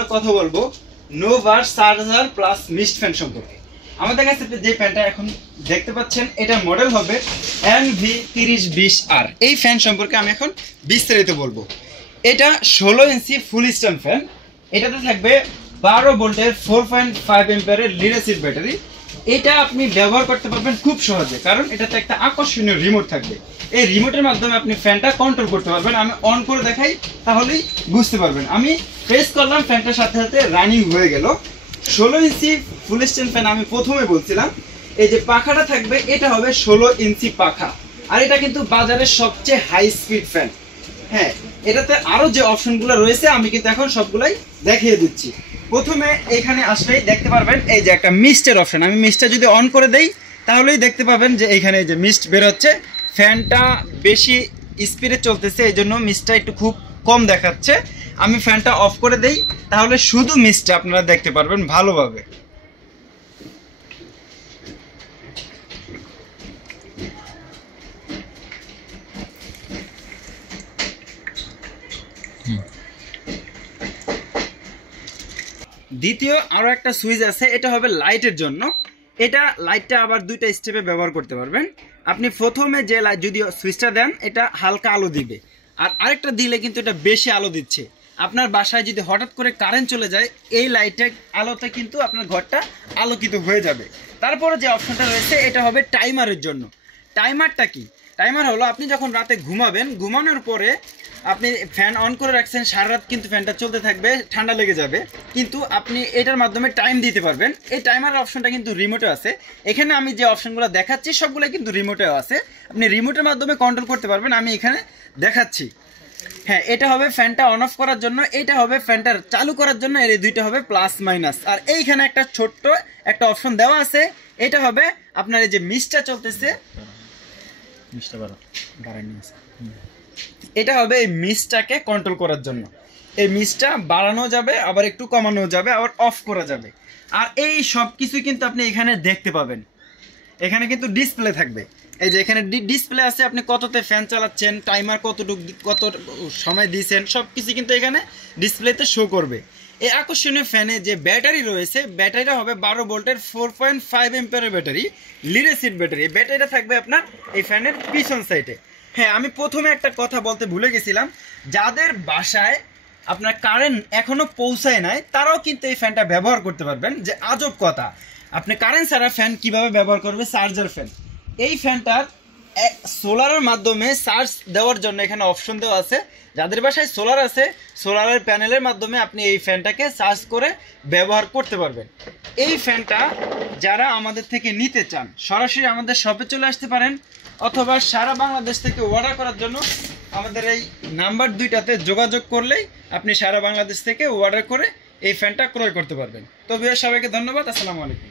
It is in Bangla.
আমরা কথা বলবো নোভার চার্জার প্লাস মিস্ট ফ্যান সম্পর্কে। আমাদের কাছে যে ফ্যানটা এখন দেখতে পাচ্ছেন এটা মডেল হবে NV3020R। এই ফ্যান সম্পর্কে আমি এখন বিস্তারিত বলবো। এটা 16 ইঞ্চি ফুল স্ট্যান্ড ফ্যান। এটাতে থাকবে 12 ভোল্টের 4.5 অ্যাম্পিয়ারের লিড অ্যাসিড ব্যাটারি। এটা আপনি ব্যবহার করতে পারবেন খুব সহজে, কারণ এটাতে একটা আকর্ষণীয় রিমোট থাকবে। এই রিমোটের মাধ্যমে আপনি ফ্যানটা কন্ট্রোল করতে পারবেন। আমি অন করে দেখাই তাহলেই বুঝতে পারবেন। আমি প্রেস করলাম, ফ্যানটার সাথে সাথে রানিং হয়ে গেল। 16 ইঞ্চি ফুল স্ট্যান্ড ফ্যান আমি প্রথমে বলছিলাম। এই যে পাখাটা থাকবে এটা হবে 16 ইঞ্চি পাখা, আর এটা কিন্তু বাজারের সবচেয়ে হাই স্পিড ফ্যান। হ্যাঁ, এটাতে আরো যে অপশনগুলো রয়েছে আমি কিন্তু এখন সবগুলাই দেখিয়ে দিচ্ছি। প্রথমে এখানে আসলেই দেখতে পারবেন এই যে একটা মিস্টের অপশন। আমি মিস্টটা যদি অন করে দেই তাহলেই দেখতে পাবেন যে এইখানে যে মিস্ট বের হচ্ছে। ফ্যানটা বেশি স্পিডে চলতেছে, এই জন্য মিস্টটা একটু খুব কম দেখাচ্ছে। আমি ফ্যানটা অফ করে দেই তাহলে শুধু মিস্টটা আপনারা দেখতে পারবেন ভালোভাবে। দ্বিতীয় আরো একটা সুইচ আছে, এটা হবে লাইটের জন্য। এটা লাইটটা আবার দুইটা স্টেপে ব্যবহার করতে পারবেন। আপনি প্রথমে যে লাইট যদি সুইচটা দেন এটা হালকা আলো দিবে, আর আরেকটা দিলে কিন্তু এটা বেশি আলো দিচ্ছে। আপনার বাসায় যদি হঠাৎ করে কারেন্ট চলে যায় এই লাইটের আলোতে কিন্তু আপনার ঘরটা আলোকিত হয়ে যাবে। তারপরে যে অপশনটা রয়েছে এটা হবে টাইমারের জন্য। টাইমারটা কি? টাইমার হলো আপনি যখন রাতে ঘুমাবেন, ঘুমানোর পরে আপনি ফ্যান অন করে রাখছেন, সারা রাত কিন্তু ফ্যানটা চলতে থাকবে, ঠান্ডা লেগে যাবে, কিন্তু আপনি এটার মাধ্যমে টাইম দিতে পারবেন। এই টাইমার অপশনটা কিন্তু রিমোটে আছে। এখানে আমি যে অপশনগুলো দেখাচ্ছি সবগুলো কিন্তু রিমোটেও আছে, আপনি রিমোটের মাধ্যমে কন্ট্রোল করতে পারবেন। আমি এখানে দেখাচ্ছি। হ্যাঁ, এটা হবে ফ্যানটা অন অফ করার জন্য, এটা হবে ফ্যানটা চালু করার জন্য। এই দুইটা হবে প্লাস মাইনাস। আর এইখানে একটা ছোট্ট একটা অপশন দেওয়া আছে, এটা হবে আপনার এই যে মিস্টটা চলতেছে, এটা হবে এই মিস্টটাকে কন্ট্রোল করার জন্য। এই মিস্টটা বাড়ানো যাবে, আবার একটু কমানো যাবে, আবার অফ করা যাবে। আর এই সব কিছু কিন্তু আপনি এখানে দেখতে পাবেন। এখানে কিন্তু ডিসপ্লে থাকবে। এই যে এখানে ডিসপ্লে আছে, আপনি কততে ফ্যান চালাচ্ছেন, টাইমার কত সময় দিয়েছেন, সব কিছু কিন্তু এখানে ডিসপ্লেতে শো করবে। এই আকর্ষণীয় ফ্যানে যে ব্যাটারি রয়েছে, ব্যাটারিটা হবে 12 ভোল্টের 4.5 অ্যাম্পিয়ারের ব্যাটারি, লিড অ্যাসিড ব্যাটারি। এই ব্যাটারিটা থাকবে আপনার এই ফ্যানের পিছন সাইডে। হ্যাঁ, আমি প্রথমে একটা কথা বলতে ভুলে গেছিলাম, যাদের বাসায় আপনার কারেন্ট এখনো পৌঁছায় নাই তারাও কিন্তু এই ফ্যানটা ব্যবহার করতে পারবেন। যে আজব কথা, আপনি কারেন্ট ছাড়া ফ্যান কিভাবে ব্যবহার করবে? Charger fan. এই ফ্যানটার সোলারের মাধ্যমে চার্জ দেওয়ার জন্য এখানে অপশন দেওয়া আছে। যাদের বাসায় সোলার আছে, সোলারের প্যানেলের মাধ্যমে আপনি এই ফ্যানটাকে চার্জ করে ব্যবহার করতে পারবেন। এই ফ্যানটা যারা আমাদের থেকে নিতে চান সরাসরি আমাদের শপে চলে আসতে পারেন, অথবা সারা বাংলাদেশ থেকে অর্ডার করার জন্য আমাদের এই নাম্বার দুইটাতে যোগাযোগ করলেই আপনি সারা বাংলাদেশ থেকে অর্ডার করে এই ফ্যানটা ক্রয় করতে পারবেন। তো ভিউয়ার সবাইকে ধন্যবাদ। আসসালামু আলাইকুম।